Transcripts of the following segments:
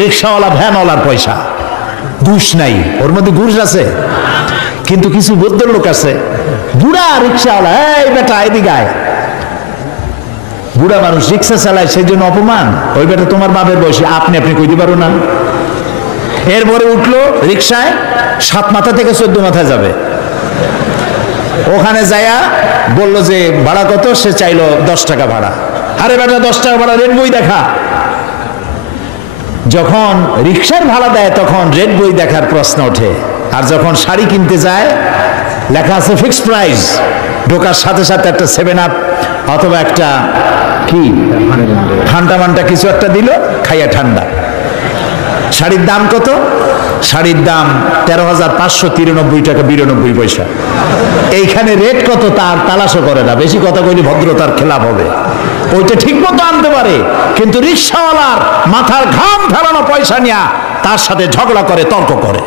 রিক্সাওয়ালা ভ্যানওয়ালার পয়সা, ঘুষ নাই, ওর মধ্যে ঘুষ আছে। কিন্তু কিছু ভদ্রলোক আছে, বুড়া রিক্সাওয়ালা, এই বেটা এদিকে আয়, বুড়া মানুষ রিক্সা চালায় সেই জন্য অপমান, ওই বেটা তোমার বাপের বয়সে, আপনি কইতে পারো না। এরপরে উঠলো রিক্সায়, 7 মাথা থেকে 14 মাথায় যাবে, ওখানে যায়া বললো যে ভাড়া কত, সে চাইলো 10 টাকা ভাড়া। আরে বেটা 10 টাকা ভাড়া, রেড বই দেখা। যখন রিক্সার ভাড়া দেয় তখন রেড বই দেখার প্রশ্ন ওঠে, আর যখন শাড়ি কিনতে যায় লেখা আছে ফিক্সড প্রাইস, ঢোকার সাথে সাথে একটা 7 আপ অথবা একটা কি ঠান্ডা মান্ডা কিছু একটা দিল, খাইয়া ঠান্ডা। শাড়ির দাম কত? শাড়ির দাম 13,593 টাকা 92 পয়সা। এইখানে রেট কত তার তালাশও করে না, বেশি কথা কইলে ভদ্রতার খেলাপ হবে। ওইটা ঠিক মতো আনতে পারে, কিন্তু রিক্সাওয়ালার মাথার ঘাম ফেলানো পয়সা নিয়ে তার সাথে ঝগড়া করে, তর্ক করে,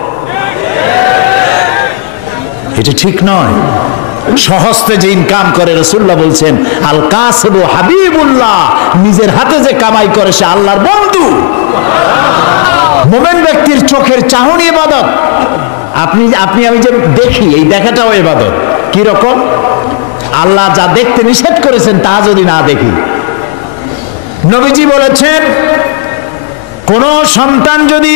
এটা ঠিক নয়। সহস্তে যে ইনকাম করে, রাসূলুল্লাহ বলছেন আল কাসিবু হাবিবুল্লাহ, নিজের হাতে যে কামাই করে সে আল্লাহর বন্ধু। মুমিন ব্যক্তির চোখের চাহনি ইবাদত। আপনি আমি যে দেখি, এই দেখাটাও ইবাদত। কি রকম? আল্লাহ যা দেখতে নিষেধ করেছেন তা যদি না দেখি। নবীজি বলেছেন কোন সন্তান যদি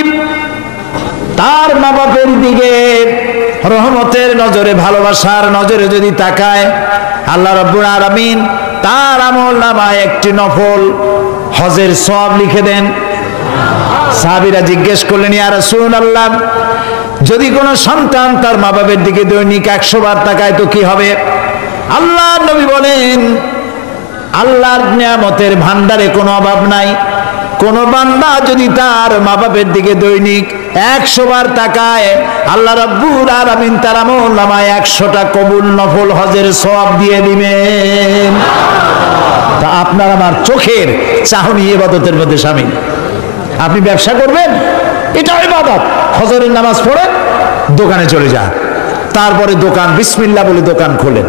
তার মা বাপের দিকে রহমতের নজরে, ভালোবাসার নজরে যদি তাকায়, আল্লাহ রাব্বুল আলামিন তার আমলনামায় একটি নফল হজের সওয়াব লিখে দেন। সাহাবীরা জিজ্ঞেস করলেন, ইয়া রাসূলুল্লাহ, যদি কোনো সন্তান তার মা বাপের দিকে দৈনিক 100 বার তাকায় তো কি হবে? আল্লাহর নবী বলেন, আল্লাহর নিয়ামতের ভান্ডারে কোনো অভাব নাই। কোন বান্দা যদি তার মা বাপের দিকে দৈনিক 100 বার তাকায়, আল্লাহ রাব্বুল আলামিন তার আমলনামায় 100টা কবুল নফল হজের সওয়াব দিয়ে দিবেন। তা আপনার আমার চোখের চাহনি ইবাদতের মধ্যে শামিল। আপনি ব্যবসা করবেন, এটা ইবাদত। ফজরের নামাজ পড়ে দোকানে চলে যান, তারপরে দোকান বিসমিল্লাহ বলে দোকান খোলেন,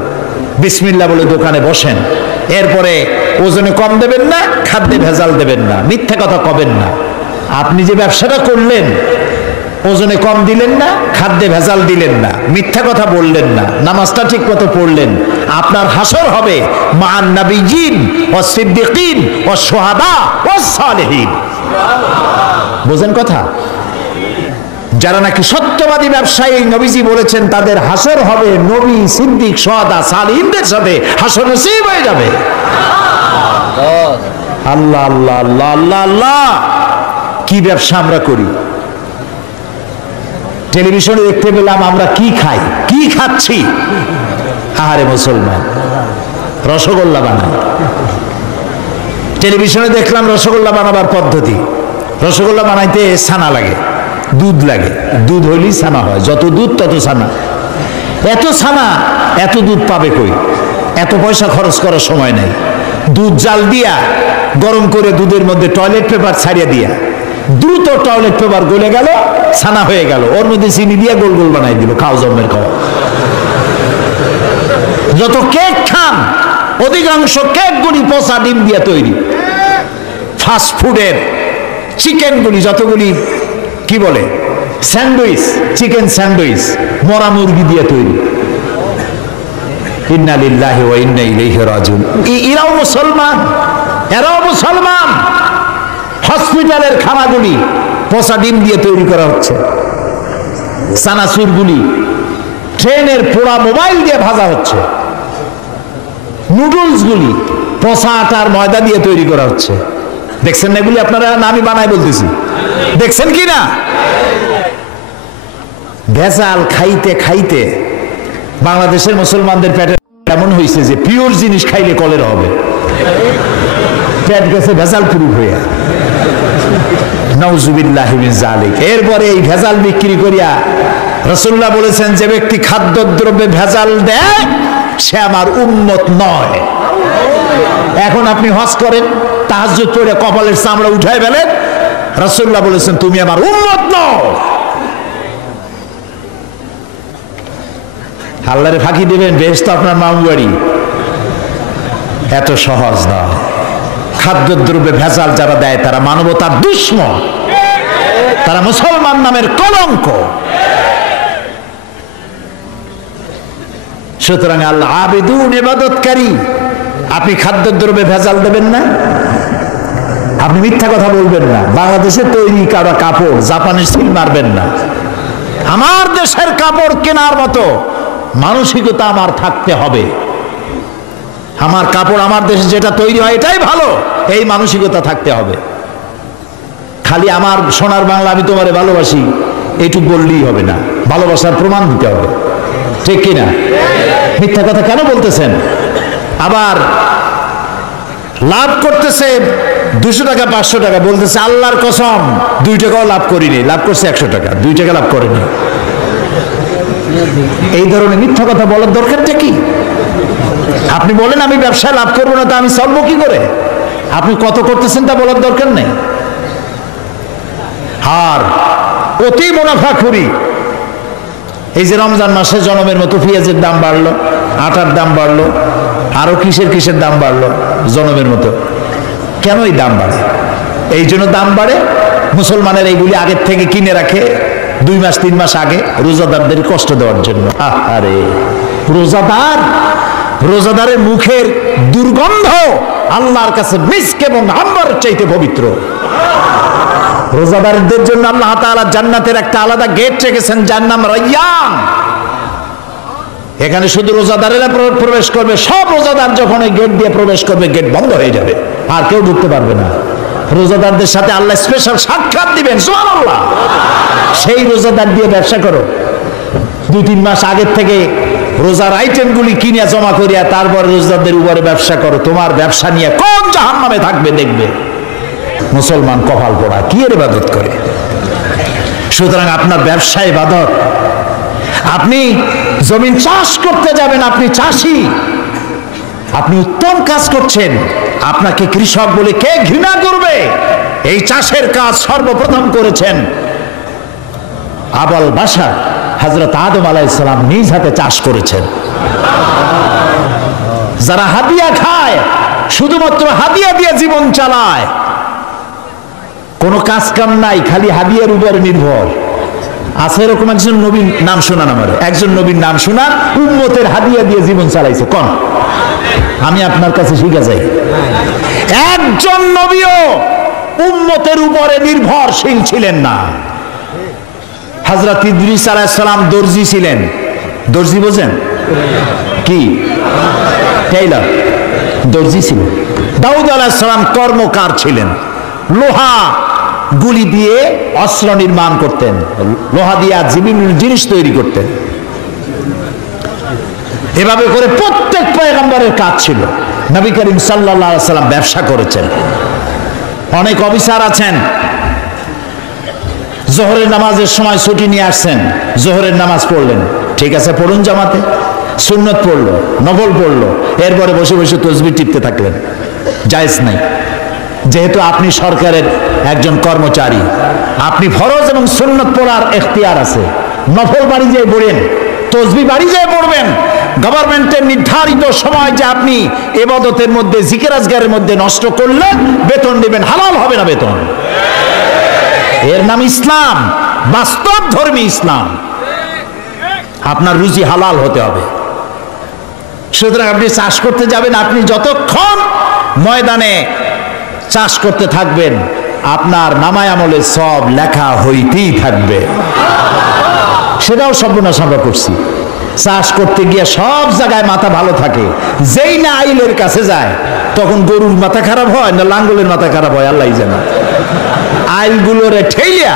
বিসমিল্লাহ বলে দোকানে বসেন। এরপরে ওজনে কম দেবেন না, খাদ্যে ভেজাল দেবেন না, মিথ্যা কথা কবেন না। আপনি যে ব্যবসাটা করলেন, ওজনে কম দিলেন না, খাদ্যে ভেজাল দিলেন না, মিথ্যা কথা বললেন না, নামাজটা ঠিক মতো পড়লেন, আপনার হাসর হবে মান নবিয়্যিন ওয়াস সিদ্দিকিন ওয়াস শুহাদা ওয়াস সালিহিন। বুঝেন কথা? যারা নাকি সত্যবাদী ব্যবসায়ী, নবীজি বলেছেন তাদের হাসর হবে নবী, সিদ্দিক, শুহাদা, সালিহিনদের সাথে হাসর নসিব হয়ে যাবে। আল্লাহ আল্লাহ আল্লাহ আল্লাহ আল্লাহ, কি ব্যবসা আমরা করি! টেলিভিশনে দেখতে পেলাম আমরা কি খাই, কি খাচ্ছি। আহারে মুসলমান, রসগোল্লা বানায়। টেলিভিশনে দেখলাম রসগোল্লা বানাবার পদ্ধতি। রসগোল্লা বানাইতে ছানা লাগে, দুধ লাগে, দুধ হইলেই ছানা হয়, যত দুধ তত ছানা। এত ছানা এত দুধ পাবে কই? এত পয়সা খরচ করার সময় নেই। দুধ জাল দিয়া গরম করে দুধের মধ্যে টয়লেট পেপার ছাড়িয়ে দিয়া দ্রুত টয়লেট পেপার গলে গেল, ছানা হয়ে গেল, ওর মধ্যে চিনি দিয়ে গোল গোল বানাই দিল, খাও জমের খাওয়া। যত কেক খান অধিকাংশ কেকগুলি পচা ডিম দিয়ে তৈরি। ফাস্ট ফুডের চিকেনগুলি যতগুলি কি বলে স্যান্ডউইচ, চিকেন স্যান্ডউইচ মরা মুরগি দিয়ে তৈরি। ইন্না লিল্লাহি ওয়া ইন্না ইলাইহি রাজিউন। এরাও মুসলমান, এরাও মুসলমান। হসপিটালের খানাগুলি পচা ডিম দিয়ে তৈরি করা হচ্ছে, চানাচুরগুলি ট্রেনের পোড়া মোবাইল দিয়ে ভাজা হচ্ছে, নুডলসগুলি পচা আটার ময়দা দিয়ে তৈরি করা হচ্ছে। দেখছেন না এগুলি আপনারা? না আমি বানাই বলতেছি, দেখছেন কি না? ভেজাল খাইতে খাইতে বাংলাদেশের মুসলমানদের পেটে এমন হয়েছে যে পিওর জিনিস খাইলে কলেরা হবে, পেট গেছে ভেজাল প্রুফ হইয়া। নাউজুবিল্লাহি মিন যালিক। এরপরে এই ভেজাল বিক্রি করিয়া রাসূলুল্লাহ বলেছেন, যে ব্যক্তি খাদ্যদ্রব্যে ভেজাল দেয় সে আমার উম্মত নয়। এখন আপনি হজ করেন, তাহাজ্জুদ পড়ে কপালের চামড়া উঠায় ফেলেন, রাসূলুল্লাহ বলেছেন তুমি আমার উম্মত নও। আল্লাহরে ফাঁকি দেবেন, বেহেশত আপনার মামু বাড়ি। এত সহজ নয়। খাদ্যদ্রব্যে ভেজাল যারা দেয় তারা মানবতার দুশমন। তারা মুসলমান নামের কলঙ্ক। সুতরাং আল আবিদুন, ইবাদতকারী। আপনি খাদ্যদ্রব্যে ভেজাল দেবেন না, আপনি মিথ্যা কথা বলবেন না, বাংলাদেশে তৈরি করা কাপড় জাপানের সিল মারবেন না। আমার দেশের কাপড় কেনার মতো মানসিকতা আমার থাকতে হবে। আমার কাপড় আমার দেশে যেটা তৈরি হয় এটাই ভালো, এই মানসিকতা থাকতে হবে। খালি আমার সোনার বাংলা আমি তোমারে ভালোবাসি এইটুক বললেই হবে না, ভালোবাসার প্রমাণ দিতে হবে, ঠিক কিনা? মিথ্যা কথা কেন বলতেছেন? আবার লাভ করতেছে 200 টাকা 500 টাকা, বলতেছে আল্লাহর কসম 2 টাকাও লাভ করিনি, লাভ করছে 100 টাকা, 2 টাকা লাভ করেনি। এই ধরনের মিথ্যা কথা বলার দরকারটা কি? আপনি বলেন আমি ব্যবসায় লাভ করবো না, তা আমি চলবো কি করে? আপনি কত করতেছেন তা বলার দরকার নেই। আর অতি মুনাফাখুরি, এই যে রমজান মাসে জনমের মতো পেঁয়াজের দাম বাড়লো, আটার দাম বাড়লো, আরো কিসের দাম বাড়লো জনমের মতো। কেন এই দাম বাড়ে? এই জন্য দাম বাড়ে মুসলমানের এইগুলি আগের থেকে কিনে রাখে 2 মাস 3 মাস আগে, রোজাদারদের কষ্ট দেওয়ার জন্য। আরে রোজাদারের মুখের দুর্গন্ধ আল্লাহর কাছে মিস্ক এবং আম্বরের চাইতে পবিত্র। রোজাদারদের জন্য আল্লাহ তাআলা জান্নাতের একটা আলাদা গেট রেখেছেন, যার নাম রায়্যান। এখানে শুধু রোজাদারেরা প্রবেশ করবে। সব রোজাদার যখন এই গেট দিয়ে প্রবেশ করবে, গেট বন্ধ হয়ে যাবে, আর কেউ ঢুকতে পারবে না। রোজাদারদের সাথে আল্লাহ স্পেশাল সাক্ষাৎ দিবেন, সুবহানাল্লাহ। সেই রোজাদার দিয়ে ব্যবসা করো, 2-3 মাস আগের থেকে রোজার আইটেমগুলি কিনে জমা করিয়া তারপর রোজাদারদের উপরে ব্যবসা করো। তোমার ব্যবসা নিয়ে কোন জাহান্নামে থাকবে দেখবে। মুসলমান কপাল পোড়া, কি এর ইবাদত করে? সুতরাং আপনার ব্যবসা ইবাদত। আপনি জমিন চাষ করতে যাবেন, আপনি চাষি, আপনি উত্তম কাজ করছেন, আপনাকে কৃষক বলে কে ঘৃণা করবে? এই চাষের কাজ সর্বপ্রথম করেছেন আবুল বাশার হযরত আদম আলাইহিস সালাম, নিজ হাতে চাষ করেছেন। যারা হাদিয়া খায়, শুধুমাত্র হাদিয়া দিয়ে জীবন চালায়, কোনো কাজ কাম নাই, খালি হাদিয়ার উপর নির্ভর আছে, এরকম একজন নবীর নাম শোনান, আমার একজন নবীর নাম শোনান উম্মতের হাদিয়া দিয়ে জীবন চালাইছে। কোন? আমি আপনার কাছে শিখা যাই, একজন নবীও উম্মতের উপরে নির্ভরশীল ছিলেন না। হযরত ইদ্রিস আলাইহিস সালাম দর্জি ছিলেন। দর্জি বোঝেন কি? টেইলর, দর্জি ছিলেন। দাউদ আলাইহিস সালাম কর্মকার ছিলেন, লোহা গুলি দিয়ে অস্ত্র নির্মাণ করতেন, লোহা দিয়ে বিভিন্ন জিনিস তৈরি করতেন। এভাবে করে প্রত্যেক পয়গম্বরের কাজ ছিল। নবী করিম সাল্লাল্লাহু আলাইহি সাল্লাম ব্যবসা করেছেন। অনেক অফিসার আছেন, জোহরের নামাজের সময় ছুটি নিয়ে আসছেন, জোহরের নামাজ পড়লেন, ঠিক আছে পড়ুন জামাতে, সুন্নত পড়লো, নফল পড়লো, এরপরে বসে বসে তাসবিহ টিপতে থাকলেন, জায়েজ নাই। যেহেতু আপনি সরকারের একজন কর্মচারী, আপনি ফরজ এবং সুন্নত পড়ার এখতিয়ার আছে। নফল বাড়ি যেয়ে পড়েন, তাসবিহ বাড়ি যেয়ে পড়বেন। গভর্নমেন্টের নির্ধারিত সময় যে আপনি ইবাদতের মধ্যে, জিকির আজকারের মধ্যে নষ্ট করলে বেতন দিবেন, হালাল হবে না বেতন। এর নাম ইসলাম, বাস্তব ধর্মী ইসলাম। আপনার রুজি হালাল হতে হবে। সুতরাং আপনি চাষ করতে যাবেন, আপনি যতক্ষণ ময়দানে চাষ করতে থাকবেন, আপনার নামায় আমলে সব লেখা হইতেই থাকবে। সেটাও সর্বনাশ আমরা করছি। চাষ করতে গিয়ে সব জায়গায় মাথা ভালো থাকে, যেই না আইলের কাছে যায় তখন গরুর মাথা খারাপ হয় না লাঙ্গলের মাথা খারাপ হয় আল্লাহই জানে। আইলগুলোরে ঠেলিয়া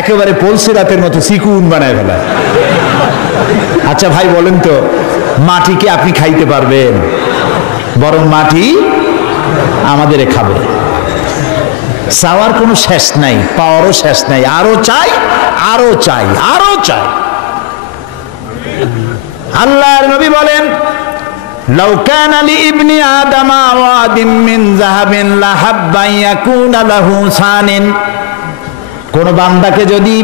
একেবারে পলসিরাতের মতো চিকুন বানায় ফেলায়। আচ্ছা ভাই বলেন তো, মাটিকে আপনি খাইতে পারবেন? বরং মাটি আমাদের খাবে। চাওয়ার কোনো শেষ নাই, পাওয়ারও শেষ নাই, আরো চাই, আরো চাই, আরো চাই। আল্লাহর নবী বলেন, লাউ কানা লি ইবনি আদামা ওয়াদিম মিন যাহাবিন লাহাব্বা ইয়াকুনা লাহু সানিন। কোন বান্দাকে যদি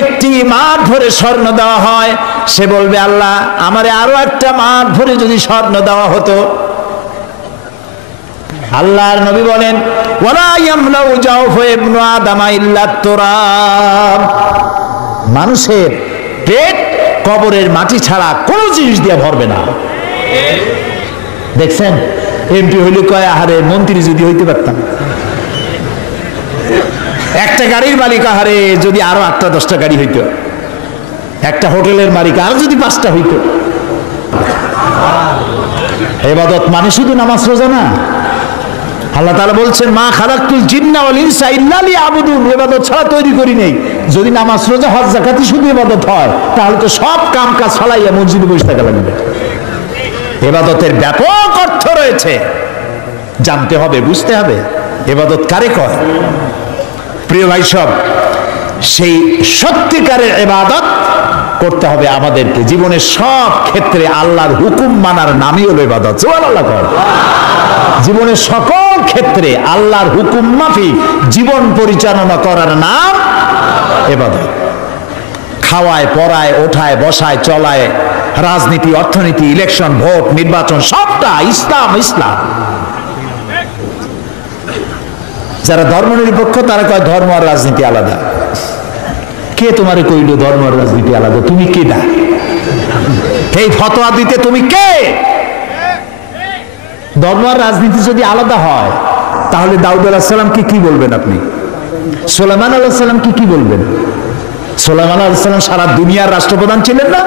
একটি মাঠ ভরে স্বর্ণ দেওয়া হয়, সে বলবে আল্লাহ আমারে আরো একটা মাঠ ভরে যদি স্বর্ণ দেওয়া হতো। আল্লাহর নবী বলেন ওয়ালা ইয়ামলাউ জাওফা ইবনু আদম ইল্লা তুরাব, মানুষের পেট কবরের মাটি ছাড়া কোনো জিনিস দিয়ে ভরবে না। দেখছেন এমপি হইলে কয় আহারে মন্ত্রী যদি হইতে পারতাম, একটা গাড়ির মালিক আহারে যদি আরো 8টা 10টা গাড়ি হইতো, একটা হোটেলের মালিক আরো যদি 5টা হইতো। ইবাদত মানে শুধু নামাজ রোজা না। আল্লাহ তাআলা বলছেন মা খালাকতুল জিন্না ওয়াল ইনসা ইল্লা লিয়াবুদুন, ইবাদত ছাড়া তৈরি করি নেই। যদি নামাজ রোজা হজ যাকাতই শুধু ইবাদত হয় তাহলে তো সব কাম কাজ ফলাইয়া মসজিদে বসে থাকা লাগবে। ইবাদতের ব্যাপক অর্থ রয়েছে, জানতে হবে, বুঝতে হবে ইবাদত কারে কয়। প্রিয় ভাই সব, সেই সত্যিকারের ইবাদত করতে হবে আমাদেরকে। জীবনের সব ক্ষেত্রে আল্লাহর হুকুম মানার নামই হলো ইবাদত। সুবহানাল্লাহ। জীবনের সকল ক্ষেত্রে আল্লাহর হুকুম মাফিক জীবন পরিচালনা করার নাম ইবাদত। খাওয়ায়, পড়ায়, ওঠায়, বসায়, চলায়, রাজনীতি, অর্থনীতি, ইলেকশন, ভোট, নির্বাচন, সবটা ইসলাম। ইসলাম। যারা ধর্মনিরপেক্ষ তারা কয় ধর্ম আর রাজনীতি আলাদা। কে তোমারে কইল ধর্ম আর রাজনীতি আলাদা? তুমি কে না এই ফতোয়া দিতে? তুমি কে? ধর্ম আর রাজনীতি যদি আলাদা হয় তাহলে দাউদ আলাইহিস সালামকে কি বলবেন আপনি? সুলাইমান আলাইহিস সালামকে কি বলবেন? সুলাইমান আলাইহিস সালাম সারা দুনিয়ার রাষ্ট্রপ্রধান ছিলেন না?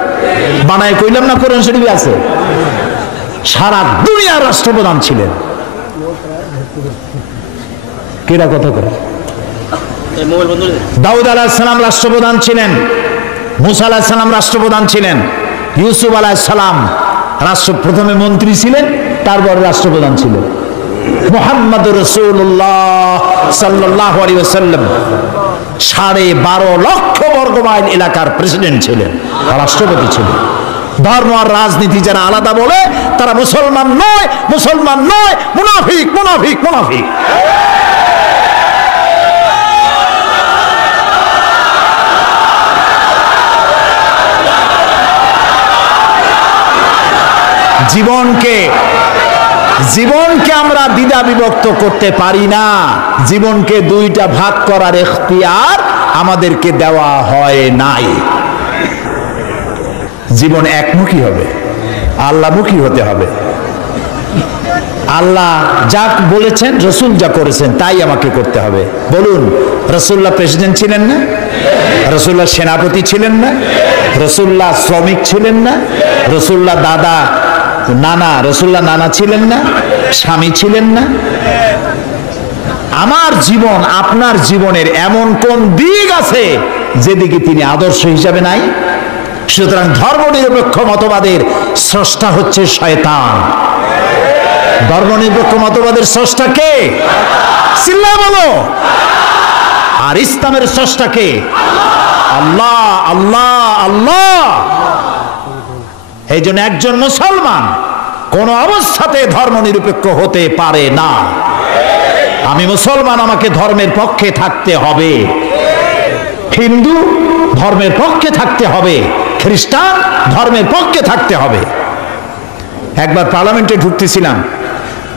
বানায় কইলাম না, কোরআন শরীফে আছে, সারা দুনিয়ার রাষ্ট্রপ্রধান ছিলেন। কেডা কথা করে? দাউদ আলাইহিস সালাম রাষ্ট্রপ্রধান ছিলেন, মুসা আলাইহিস সালাম রাষ্ট্রপ্রধান ছিলেন, ইউসুফ আলাইহিস সালাম প্রথমে মন্ত্রী ছিলেন, তারপর রাষ্ট্রপ্রধান ছিলেন। মুহাম্মদুর রাসূলুল্লাহ সাল্লাল্লাহু আলাইহি ওয়াসাল্লাম 12.5 লক্ষ বর্গ মাইল এলাকার প্রেসিডেন্ট ছিলেন, রাষ্ট্রপতি ছিলেন। ধর্ম আর রাজনীতি যারা আলাদা বলে তারা মুসলমান নয়, মুসলমান নয়, মুনাফিক, মুনাফিক, মুনাফিক। জীবনকে আমরা দ্বিধা বিভক্ত করতে পারি না। জীবনকে দুইটা ভাগ করার এখতিয়ার আমাদেরকে দেওয়া হয় নাই। জীবন একমুখী হবে, আল্লাহমুখী হতে হবে। আল্লাহ যা বলেছেন, রসুল যা করেছেন তাই আমাকে করতে হবে। বলুন, রসুল্লাহ প্রেসিডেন্ট ছিলেন না? রসুল্লাহ সেনাপতি ছিলেন না? রসুল্লাহ শ্রমিক ছিলেন না? রসুল্লাহ রসুল্লাহ নানা ছিলেন না? স্বামী ছিলেন না? আমার জীবন, আপনার জীবনের এমন কোন দিক আছে যেদিকে তিনি আদর্শ হিসাবে নাই? সুতরাং ধর্মনিরপেক্ষ মতবাদের স্রষ্টা হচ্ছে শয়তান। ধর্মনিরপেক্ষ মতবাদের স্রষ্টা কে? চিল্লায় বলো। আর ইসলামের স্রষ্টা কে? আল্লাহ, আল্লাহ, আল্লাহ। এই জন্য একজন মুসলমান কোন অবস্থাতে ধর্মনিরপেক্ষ হতে পারে না। আমি মুসলমান, আমাকে ধর্মের পক্ষে থাকতে হবে। হিন্দু ধর্মের পক্ষে থাকতে হবে, খ্রিস্টান ধর্মের পক্ষে থাকতে হবে। একবার পার্লামেন্টে ঢুকতেছিলাম,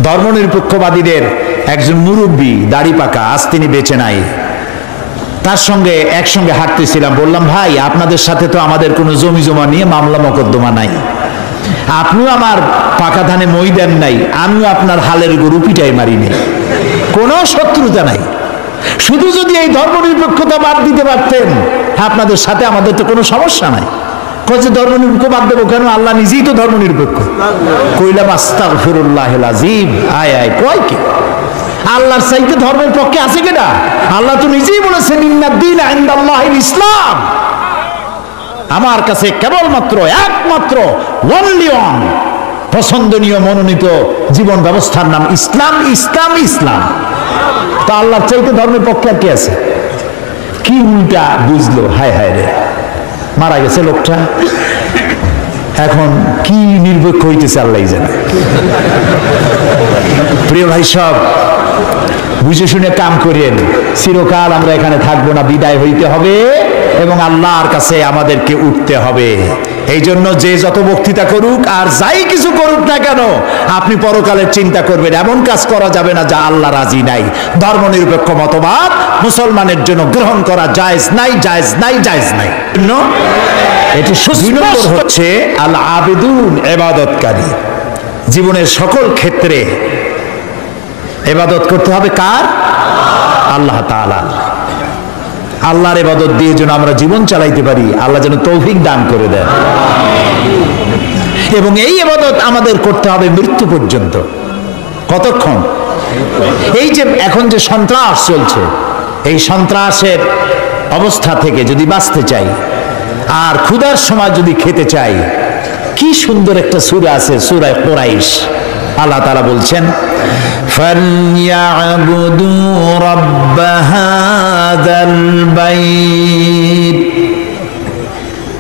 ধর্মনিরপেক্ষবাদীদের একজন মুরব্বী, দাড়ি পাকা, আজ তিনি বেঁচে নাই, তার সঙ্গে একসঙ্গে হাঁটতেছিলাম। বললাম, ভাই আপনাদের সাথে তো আমাদের কোনো জমি জমা নিয়ে মামলা মকদ্দমা নাই, আপনিও আমার পাকা ধানে মই দেন নাই, আমিও আপনার হালের গরু পিটাই মারিনি, কোনো শত্রুতা নাই। শুধু যদি এই ধর্মনিরপেক্ষতা বাদ দিতে পারতেন, আপনাদের সাথে আমাদের তো কোনো সমস্যা নাই। কয়েছে ধর্মনিরপেক্ষ বাদ দেবো কেন? আল্লাহ নিজেই তো ধর্মনিরপেক্ষ। কইলাম আস্তাগফিরুল্লাহিল আযীম। আয় আয়, কয় কি? আল্লাহর চাইতে ধর্মের পক্ষে আছে কেডা? আল্লাহ তো নিজেই বলেছেন ইন্নাদ-দীন ইনদাল্লাহিল ইসলাম। আমার কাছে কেবলমাত্র, একমাত্র, ওনলি ওয়ান পছন্দনীয় মনোনীত জীবন ব্যবস্থার নাম ইসলাম, ইসলাম, ইসলাম। তা আল্লাহর চাইতে ধর্মের পক্ষে আর কে আছে? কি উল্টা বুঝলো! হায় হায় রে, মারা গেছে লোকটা, এখন কি নির্ভক্ষ হইতেছে আল্লাহ জানে। প্রিয় ভাই সব, বুঝে শুনে কাম করেন। চিরকাল আমরা এখানে থাকবো না, বিদায় হইতে হবে এবং আল্লাহর কাছে আমাদেরকে উঠতে হবে। এই জন্য যে যত বক্তৃতা করুক আর যাই কিছু করুক না কেন, আপনি পরকালের চিন্তা করবেন। এমন কাজ করা যাবে না যা আল্লাহ রাজি নাই। ধর্মনিরপেক্ষ মতবাদ মুসলমানের জন্য গ্রহণ করা জায়েজ নাই, জায়েজ নাই, জায়েজ নাই। এটি সুস্পষ্ট হচ্ছে আল আবিদুন, ইবাদতকারী। জীবনের সকল ক্ষেত্রে ইবাদত করতে হবে কার? আল্লাহ তাআলা। আল্লাহর ইবাদত দিয়ে যেন আমরা জীবন চালাইতে পারি, আল্লাহ যেন তৌফিক দান করে দেন। এবং এই ইবাদত আমাদের করতে হবে মৃত্যু পর্যন্ত। কতক্ষণ? এই যে এখন যে সন্ত্রাস চলছে, এই সন্ত্রাসের অবস্থা থেকে যদি বাঁচতে চাই আর ক্ষুধার সময় যদি খেতে চাই, কি সুন্দর একটা সূরা আছে, সূরা কুরাইশ। আল্লাহ তাআলা বলছেন, ফালইয়াবুদু রাব্ব হাযাল বাইত।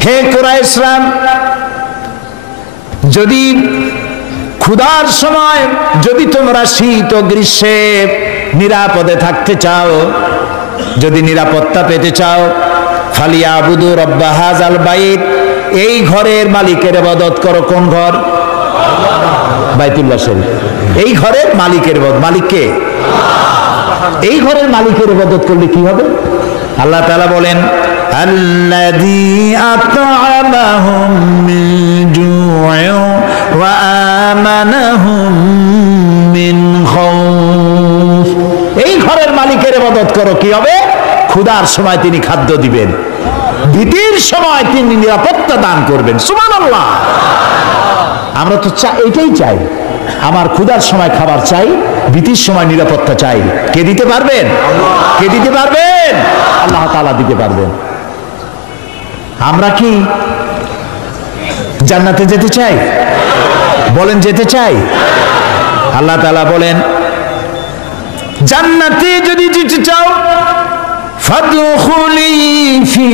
হে কুরাইশরা, যদি ক্ষুধার সময় যদি তোমরা শীত ও গ্রীষ্মে নিরাপদে থাকতে চাও, যদি নিরাপত্তা পেতে চাও, ফালিয়াবুদু রাব্ব হাযাল বাইত, এই ঘরের মালিকের ইবাদত করো। কোন ঘর? বাইতুল্লাহ শরীফ। এই ঘরের মালিকের ইবাদত। মালিক কে? এই ঘরের মালিকের ইবাদত করলে কি হবে? আল্লাহ তাআলা বলেন, আল্লাযী আত'আমাহুম মিন জু'ইন ওয়া আমানাহুম মিন খাউফ। এই ঘরের মালিকের ইবাদত করো, কি হবে? ক্ষুধার সময় তিনি খাদ্য দিবেন, ভীতির সময় তিনি নিরাপত্তা দান করবেন। সুবহানাল্লাহ। আমরা তো এটাই চাই। আমার ক্ষুধার সময় খাবার চাই, ভীতির সময় নিরাপত্তা চাই। কে দিতে পারবেন? কে দিতে পারবেন? আল্লাহ তাআলা দিতে পারবেন। আমরা কি জান্নাতে যেতে চাই? বলেন, যেতে চাই? আল্লাহ তাআলা বলেন, জান্নাতে যদি যেতে চাও, ফাদখুলি ফি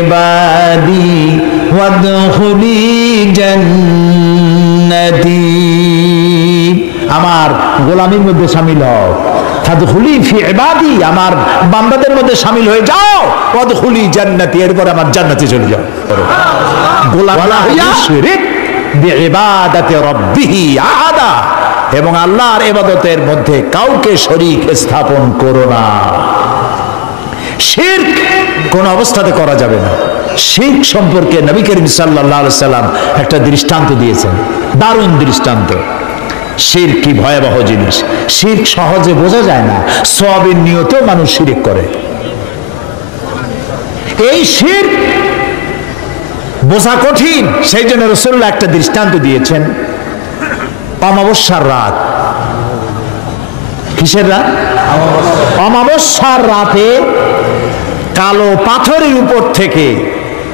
ইবাদি ওয়াদখুলি জান্নাতি। আমার গোলামীর মধ্যে শামিল হও। ফাদখুলি ফি ইবাদি, আমার বান্দাদের মধ্যে শামিল হয়ে যাও। ওয়াদখুলি জান্নাতি, এরপর আমার জান্নাতে চলে যাও। গোলাম হইয়া শিরক বিইবাদাতি রাব্বিহি আহাদা, এবং আল্লাহর ইবাদতের মধ্যে কাউকে শরীক স্থাপন করো না। শিরক কোন অবস্থাতে করা যাবে না। শিরক সম্পর্কে নবী করিম সাল্লাল্লাহু আলাইহি সাল্লাম একটা দৃষ্টান্ত দিয়েছেন, দারুণ দৃষ্টান্ত। শিরক কি ভয়াবহ জিনিস। শিরক সহজে বোঝা যায় না, সওয়াবের নিয়তেও মানুষ শিরক করে। এই শিরক বোঝা কঠিন, সেই জন্য রাসূলুল্লাহ একটা দৃষ্টান্ত দিয়েছেন। অমাবস্যার রাত। কিসের রাত? অমাবস্যার রাতে কালো পাথরের উপর থেকে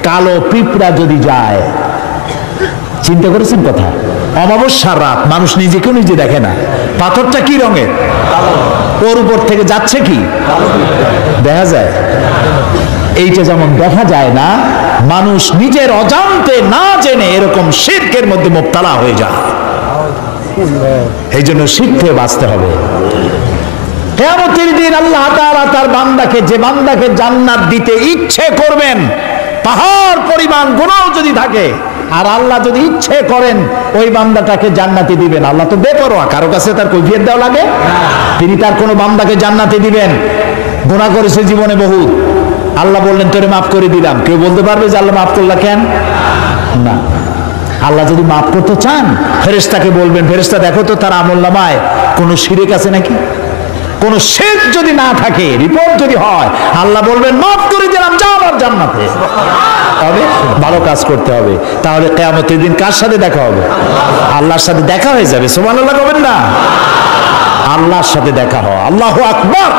কালো পিঁপড়া যদি যায়, চিন্তা করেছেন কথা? অমাবস্যার রাত, মানুষ নিজেকে নিজে দেখে না। পাথরটা কি রঙের? ওর উপর থেকে যাচ্ছে কি দেখা যায়? এইটা যেমন দেখা যায় না, মানুষ নিজের অজান্তে না জেনে এরকম শিরকের মধ্যে মুবতালা হয়ে যায়। এই জন্য শিরক থেকে বাঁচতে হবে। কিয়ামতের দিন আল্লাহ তাআলা তার বান্দাকে, যে বান্দাকে জান্নাত দিতে ইচ্ছে করবেন, পাহাড় পরিমাণ গুনাহ যদি থাকে, আর আল্লাহ যদি ইচ্ছে করেন ওই বান্দাটাকে জান্নাতে দিবেন। আল্লাহ তো বেপরোয়া, কারো কাছে তার কৈফিয়ত দেওয়া লাগে? তিনি তার কোনো বান্দাকে জান্নাতে দিবেন। গুনাহ করেছে জীবনে বহু, আল্লাহ বললেন তোরে মাফ করে দিলাম। কেউ বলতে পারবে যে আল্লাহ মাফ করলা কেন? না। আল্লাহ যদি মাফ করতে চান, ফেরেশতাকে বলবেন, ফেরেশতা দেখো তো তার আমলনামায় কোনো শিরক আছে নাকি। কোন শিরক যদি না থাকে, রিপোর্ট যদি হয়, আল্লাহ বলবেন মাফ করে দিলাম, যাও আমার জান্নাতে। তবে ভালো কাজ করতে হবে। তাহলে কিয়ামতের দিন কার সাথে দেখা হবে? আল্লাহর সাথে দেখা হয়ে যাবে। সুবহানাল্লাহ বলবেন না? আল্লাহর সাথে দেখা হয়। আল্লাহু আকবার।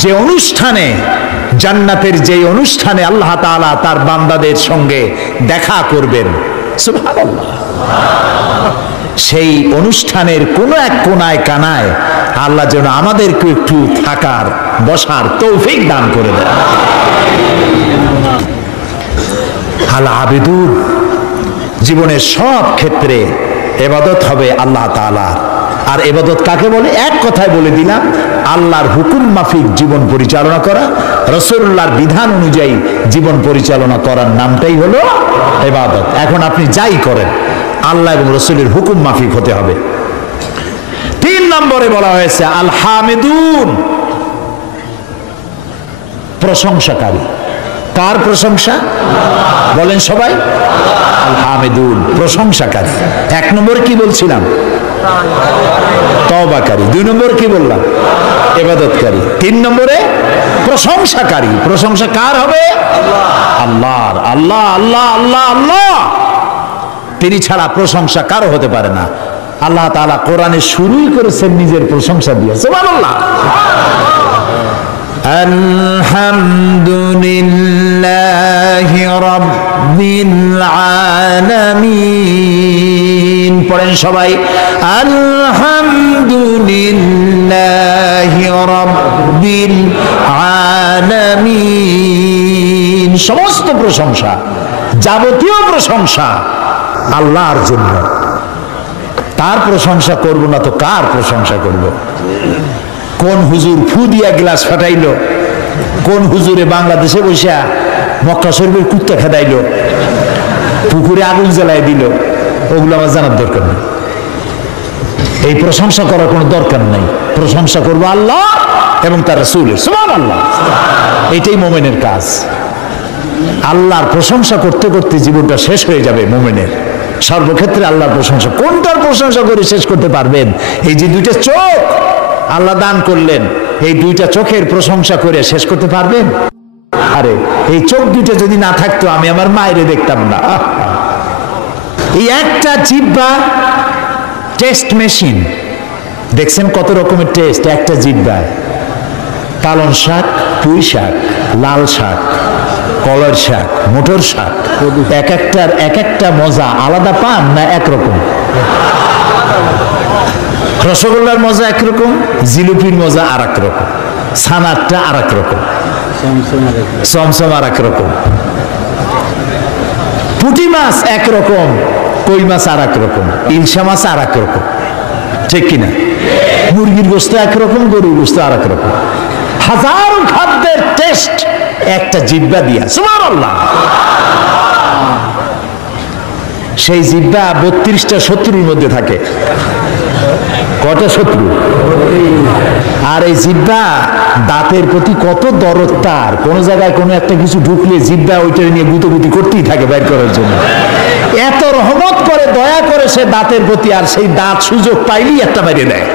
যে অনুষ্ঠানে, জান্নাতের যে অনুষ্ঠানে আল্লাহ তাআলা তার বান্দাদের সঙ্গে দেখা করবেন, সুবহানাল্লাহ, সেই অনুষ্ঠানের কোন এক কোনায় কানায় আল্লাহ যেন আমাদেরকে একটু থাকার, বসার তৌফিক দান করে দেন। আল আবিদুন, জীবনের সব ক্ষেত্রে ইবাদত হবে আল্লাহ তাআলা। আর ইবাদত কাকে বলে? এক কথায় বলে দিলাম, আল্লাহর হুকুম মাফিক জীবন পরিচালনা করা, রাসূলুল্লাহর বিধান অনুযায়ী জীবন পরিচালনা করার নামটাই হলো ইবাদত। এখন আপনি যাই করেন আল্লাহ এবং রাসূলের হুকুম মাফিক হতে হবে। 3 নম্বরে বলা হয়েছে আল হামিদুন, প্রশংসাকারী। কার প্রশংসা? বলেন সবাই, আল হামিদুন, প্রশংসাকারী। 1 নম্বর কি বলছিলাম? তওবাকারী। 2 নম্বর কি বললাম? ইবাদতকারী। 3 নম্বরে প্রশংসাকারী। প্রশংসা কার হবে? আল্লাহর। আল্লাহ আল্লাহ আল্লাহ আল্লাহ, তিনি ছাড়া প্রশংসা কারো হতে পারে না। আল্লাহ তাআলা কোরআনে শুরুই করেছেন নিজের প্রশংসা দিয়ে। সুবহানাল্লাহ। আলহামদুলিল্লাহি রাব্বিল আলামিন। পড়েন সবাই, আলহামদুলিল্লাহি রাব্বিল আলামিন। সমস্ত প্রশংসা, যাবতীয় প্রশংসা আল্লাহর জন্য। তার প্রশংসা করব না তো কার প্রশংসা করব? কোন হুজুর ফু দিয়া গ্লাস ফাটাইলো? কোন হুজুরে বাংলাদেশে বসে মক্কা শরীফের কুত্তা খেদাইলো, পুকুরে আগুন জ্বালাই দিল? ওগুলো আমার জানার দরকার নেই। এই প্রশংসা করার কোনো দরকার নাই। প্রশংসা করবো আল্লাহ এবং তার রাসূলের। সুবহানাল্লাহ। এটাই মুমিনের কাজ। আল্লাহর প্রশংসা করতে করতে জীবনটা শেষ হয়ে যাবে মুমিনের। সর্বক্ষেত্রে আল্লাহর প্রশংসা। কোনটার প্রশংসা করে শেষ করতে পারবেন? এই যে 2টা চোখ আল্লাহ দান করলেন, এই 2টা চোখের প্রশংসা করে শেষ করতে পারবেন? আরে এই চোখ 2টা যদি না থাকতো আমি আমার মায়েরে দেখতাম না। এই একটা জিহ্বা টেস্ট মেশিন। দেখছেন কত রকমের টেস্ট একটা জিহ্বায়। পালং শাক, পুঁই শাক, লাল শাক, কলার শাক, মোটর শাক, এক একটা মজা আলাদা পান না একরকম? রসগোল্লার মজা একরকম, জিলিপির মজা আর এক রকম, ছানারটা আর এক রকম, চমচম আর এক রকম, পুঁটি মাছ একরকম, কই মাছ আর এক রকম, ইলশা মাছ আর এক রকম, ঠিক কিনা? মুরগির গোস্ত একরকম, গরুর গোস্ত আর এক রকম। হাজারো খাদ্যের টেস্ট একটা জিহ্বা দিয়া। সুবহানাল্লাহ। সেই জিহ্বা 32টা শত্রুর মধ্যে থাকে। কটা শত্রু? আর এই জিহ্বা দাঁতের প্রতি কত দরদ তার। কোন জায়গায় কোনো একটা কিছু ঢুকলে জিহ্বা ওইটা নিয়ে গুতোগুতি করতেই থাকে বের করার জন্য। এত রহমত করে, দয়া করে সে দাঁতের প্রতি, আর সেই দাঁত সুযোগ পাইলেই একটা বাইরে দেয়।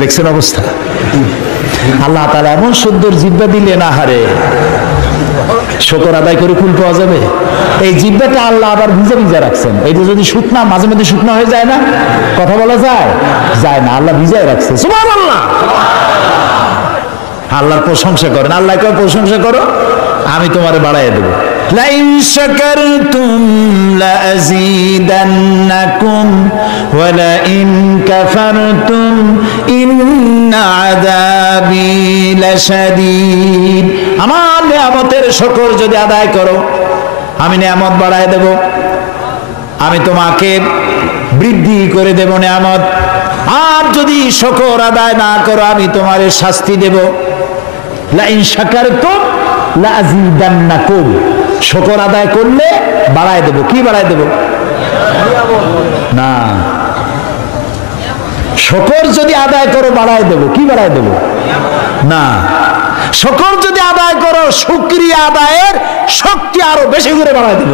দেখছেন অবস্থা? আল্লাহ তাআলা এমন সুন্দর জিহ্বা দিলেন, আহারে শুকর আদায় করে কুল পাওয়া যাবে। এই জিহ্বাটা আল্লাহ আবার ভিজা ভিজা রাখছেন। এটা যদি শুকনা, মাঝে মাঝে শুকনা হয়ে যায় না, কথা বলা যায়? যায় না, আল্লাহ ভিজায় রাখছে। সুবহানাল্লাহ। আল্লাহর প্রশংসা করেন। আল্লাহ কয় প্রশংসা করো, আমি তোমারে বাড়াইয়া দেবো। লাইন শাকারতুম লাযীদান্নাকুম ওয়া লাইন কাফারতুম ইন্না আযাবি লাশাদীদ। আমার নিয়ামতের শুকর যদি আদায় করো, আমি নিয়ামত বাড়ায় দেব, আমি তোমাকে বৃদ্ধি করে দেব নিয়ামত। আর যদি শুকর আদায় না করো, আমি তোমারে শাস্তি দেব। লাইন শাকারতুম লাযীদান্নাকুম, শুকর আদায় করলে বাড়ায় দেব। কি বাড়ায় দেব? না, শুকর যদি আদায় করো বাড়ায় দেব। কি বাড়ায় দেব? না, শুকর যদি আদায় করো শুকরিয়া আদায়ের শক্তি আরো বেশি করে বাড়ায় দেব।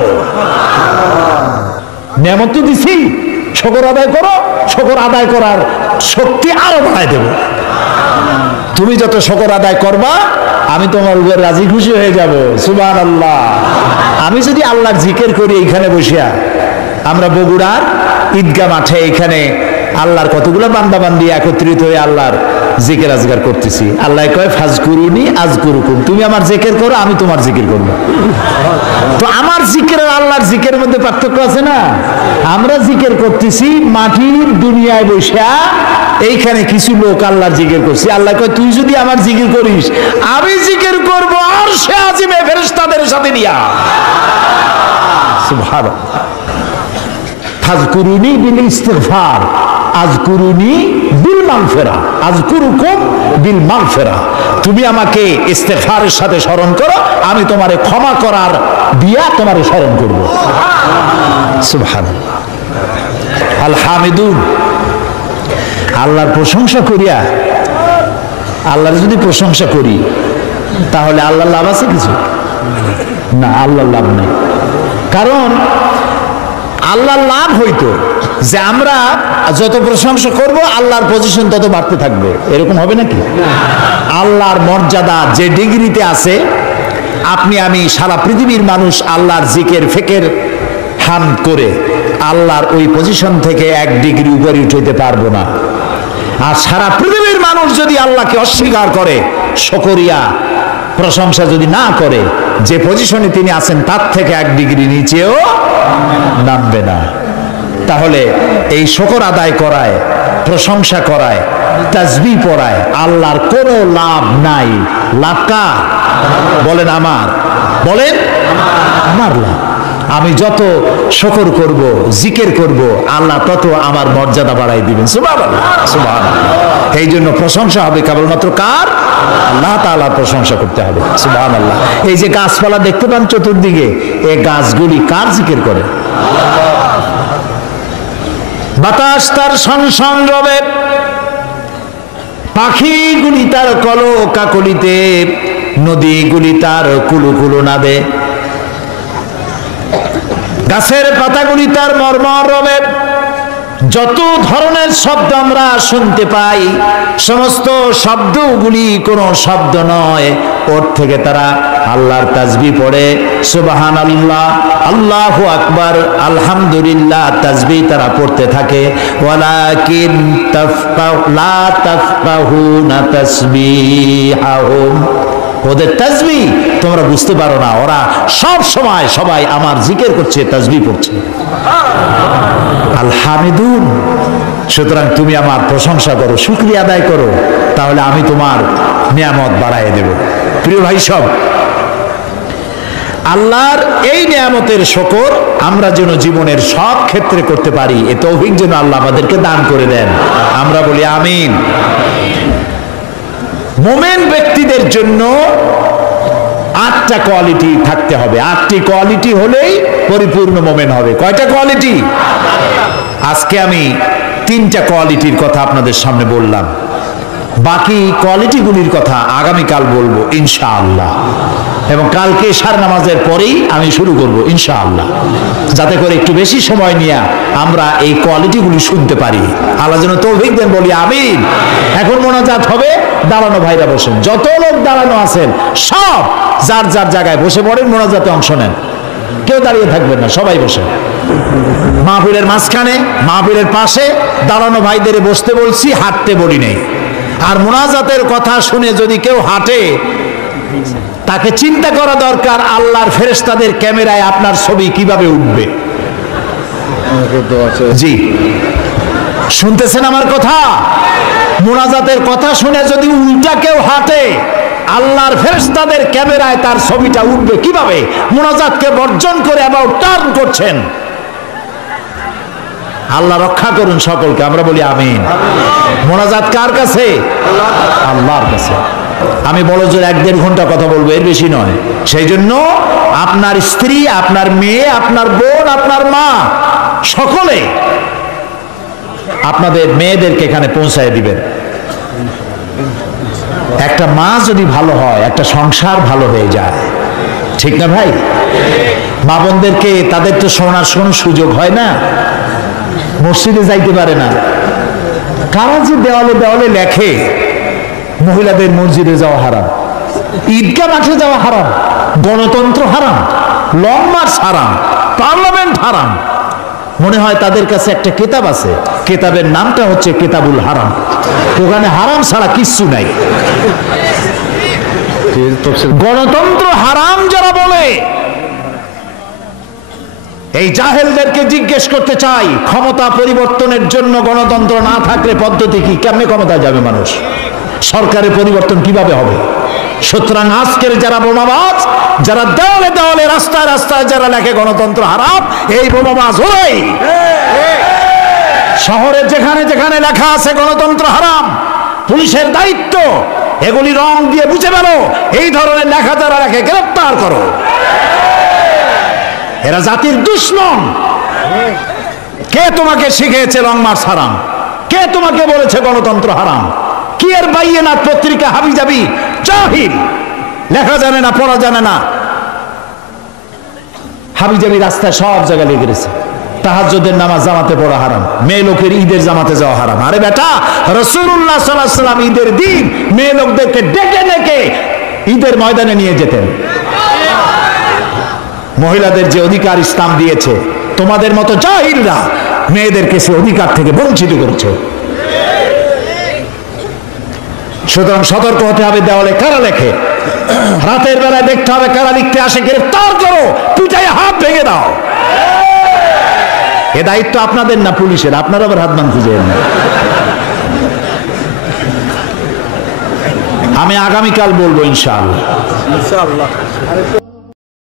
নিয়ামত তো দিছি, শুকর আদায় করো, শুকর আদায় করার শক্তি আরো বাড়ায় দেব। তুমি যত শুকর আদায় করবা, আমি তোমার উপর রাজি খুশি হয়ে যাব। সুবহানাল্লাহ। আমি যদি আল্লাহর জিকির করি এইখানে বসিয়া, আমরা বগুড়ার ঈদগাহ মাঠে এখানে আল্লাহর কতগুলো বান্দা বান্দি একত্রিত হয়ে আল্লাহর জিকির আজগার করতেছি। আল্লাহ কয় ফাজকুরুনি আযকুরুকুম, তুমি আমার জিকির করো, আমি তোমার জিকির করব। তো আমার জিকির আর আল্লাহর জিকিরের মধ্যে পার্থক্য আছে না? আমরা জিকির করতেছি মাটির দুনিয়ায় বসে, এইখানে কিছু লোক আল্লাহর জিকির করছে। আল্লাহ কয় তুই যদি আমার জিকির করিস, আমি জিকির করব আরশে আজিমে ফেরেশতাদের সাথে নিয়া। সুবহানাল্লাহ। ফাজকুরুনি বিল ইস্তিগফার, আযকুরুনি বিল মাগফিরা, আযকুরুকুম বিল মাগফিরা। তুমি আমাকে ইস্তেগফারের সাথে স্মরণ করো, আমি তোমারে ক্ষমা করার দিয়া তোমারে স্মরণ করব। সুবহানাল্লাহ। আল হামিদুন, আল্লাহর প্রশংসা করিয়া, আল্লাহর যদি প্রশংসা করি তাহলে আল্লাহর লাভ আছে কিছু? না, আল্লাহর লাভ নেই। কারণ আল্লাহর লাভ হইতো যে আমরা যত প্রশংসা করব আল্লাহর পজিশন তত বাড়তে থাকবে, এরকম হবে নাকি? আল্লাহর মর্যাদা যে ডিগ্রিতে আছে, আপনি আমি সারা পৃথিবীর মানুষ আল্লাহর জিকির ফিকির হামদ করে আল্লাহর ওই পজিশন থেকে 1 ডিগ্রি উপরে উঠাইতে পারবো না। আর সারা পৃথিবীর মানুষ যদি আল্লাহকে অস্বীকার করে, শুকরিয়া প্রশংসা যদি না করে, যে পজিশনে তিনি আছেন তার থেকে 1 ডিগ্রি নিচেও নামবে না। তাহলে এই শুকর আদায় করায়, প্রশংসা করায়, তাসবিহ পড়ায় আল্লাহর কোনো লাভ নাই। লাভ কার? বলেন আমার, বলেন আমার লাভ। আমি যত শুকর করব, জিকির করব, আল্লাহ তত আমার মর্যাদা বাড়াই দিবেন। সুবহানাল্লাহ, সুবহানাল্লাহ। এই জন্য প্রশংসা হবে কেবলমাত্র কার? আল্লাহ তাআলার প্রশংসা করতে হবে। সুবহানাল্লাহ। এই যে গাছপালা দেখতে পান চতুর্দিকে, এই গাছগুলি কার জিকির করে? বাতাস তার শনশন রবে, পাখিগুলি তার কলকাকলিতে, নদীগুলি তার কুলুকুলু নাদে, গাছের পাতাগুলি তার মর্মর রবে। যত ধরনের শব্দ আমরা শুনতে পাই, সমস্ত শব্দগুলি কোনো শব্দ নয়, ওর থেকে তারা আল্লাহর তাসবিহ পড়ে। সুবহানাল্লাহ, আল্লাহু আকবার, আলহামদুলিল্লাহ তাসবিহ তারা পড়তে থাকে। ওয়ালাকিন লা তাফকাহুনা তাসবিহাহুম, ওদের তাসবিহ তোমরা বুঝতে পারো না। ওরা সব সময় সবাই আমার জিকির করছে, তাসবিহ পড়ছে। আল হামিদুন। সুতরাং তুমি আমার প্রশংসা করো, শুকরিয়া আদায় করো, তাহলে আমি তোমার নিয়ামত বাড়ায় দেব। প্রিয় ভাই সব, আল্লাহর এই নিয়ামতের শুকর আমরা যেন জীবনের সব ক্ষেত্রে করতে পারি, এ তৌফিক যেন আল্লাহ আমাদেরকে দান করে দেন। আমরা বলি আমিন। মুমিন ব্যক্তিদের জন্য 8টা কোয়ালিটি থাকতে হবে। 8টি কোয়ালিটি হলেই পরিপূর্ণ মুমিন হবে। কয়টা কোয়ালিটি? আজকে আমি 3টা কোয়ালিটির কথা আপনাদের সামনে বললাম, বাকি কোয়ালিটিগুলির কথা আগামীকাল বলবো ইনশাআল্লাহ। এবং কালকে এশার নামাজের পরেই আমি শুরু করব ইনশাআল্লাহ, যাতে করে একটু বেশি সময় নিয়ে আমরা এই কোয়ালিটিগুলি শুনতে পারি। আল্লাহ যেন তৌফিক দেন, বলি আমিন। এখন মোনাজাত হবে, দাঁড়ানো ভাইরা বসেন, যত লোক দাঁড়ানো আছেন সব যার যার জায়গায় বসে পড়েন, মোনাজাতে অংশ নেন। কেউ দাঁড়িয়ে থাকবেন না, সবাই বসে। মাহফিলের মাঝখানে, মাহফিলের পাশে দাঁড়ানো ভাইদের বসতে বলছি, হাঁটতে বলি নেই। আর মোনাজাতের কথা শুনে যদি কেউ হাঁটে, তাকে চিন্তা করা দরকার আল্লাহর ফেরেশতাদের ক্যামেরায় আপনার ছবি কিভাবে উঠবে। জি, শুনতেছেন আমার কথা? মোনাজাতের কথা শুনে যদি উল্টা কেউ হাঁটে, আল্লাহর ফেরেশতাদের ক্যামেরায় তার ছবিটা উঠবে কিভাবে? মোনাজাতকে বর্জন করে অ্যাবাউট টার্ন করছেন। আল্লাহ রক্ষা করুন সকলকে, আমরা বলি আমিন। মোনাজাত কার কাছে? আল্লাহর কাছে। আমি বড় জোর 1-1.5 ঘন্টা কথা বলবো, এর বেশি নয়। সেই জন্য আপনার স্ত্রী, আপনার মেয়ে, আপনার বোন, আপনার মা, সকলে আপনাদের মেয়েদেরকে এখানে পৌঁছায় দিবেন। একটা মা যদি ভালো হয়, একটা সংসার ভালো হয়ে যায়, ঠিক না ভাই? মা বোনদেরকে, তাদের তো শোনার কোনো সুযোগ হয় না, মসজিদে যাইতে পারে না। কারা যে দেওয়ালে দেওয়ালে লেখে মহিলাদের মসজিদে যাওয়া হারাম, ঈদগাহ মাঠে যাওয়া হারাম, গণতন্ত্র হারাম, লং মার্চ হারাম, পার্লামেন্ট হারাম। মনে হয় তাদের কাছে একটা কিতাব আছে, কিতাবের নামটা হচ্ছে কিতাবুল হারাম। ওখানে হারাম ছাড়া কিচ্ছু নাই। গণতন্ত্র হারাম যারা বলে, এই জাহেলদেরকে জিজ্ঞেস করতে চাই, ক্ষমতা পরিবর্তনের জন্য গণতন্ত্র না থাকলে পদ্ধতি কি? কেমনে ক্ষমতায় যাবে মানুষ? সরকারের পরিবর্তন কিভাবে হবে? সুতরাং আজকের যারা বোমাবাজ, যারা দেওয়ালে দেওয়ালে, রাস্তায় রাস্তায় যারা লেখে গণতন্ত্র হারাম, এই বোমাবাজ হই। শহরে যেখানে যেখানে লেখা আছে গণতন্ত্র হারাম, পুলিশের দায়িত্ব এগুলি রং দিয়ে বুঝে ফেলো, এই ধরনের লেখা যারা রাখে গ্রেফতার করো। এরা জাতির দুশমন। কে তোমাকে শিখিয়েছে লং মার্চ হারাম? কে তোমাকে বলেছে গণতন্ত্র হারাম? কি এর বাইয়েনাথ পত্রিকা হাবি যাবি জাহিল, লেখা জানে না, পড়া জানে না, হাবি যাবি রাস্তায় সব জায়গায় লিখে গেছে তাহাজ্জুদের নামাজ জামাতে পড়া হারাম, মেয়ে লোকের ঈদের জামাতে যাওয়া হারাম। আরে বেটা, রাসূলুল্লাহ সাল্লাল্লাহু আলাইহি ওয়াসাল্লাম ঈদের দিন মেয়ে লোকদেরকে ডেকে ডেকে ঈদের ময়দানে নিয়ে যেতেন। মহিলাদের যে অধিকার ইসলাম দিয়েছে, তোমাদের মতো জাহিলরা মেয়েদেরকে সে অধিকার থেকে বঞ্চিত করেছে। সুতরাং সতর্ক হতে হবে, দেওয়ালে কারা লেখে, রাতের বেলায় দেখতে হবে কারা লিখতে আসে, গ্রেফতার করো, পিটাই হাত ভেঙে দাও। এ দায়িত্ব আপনাদের না পুলিশের, আপনারা আবার হাত বান খুঁজে না। আমি আগামীকাল বলবো ইনশাআল্লাহ।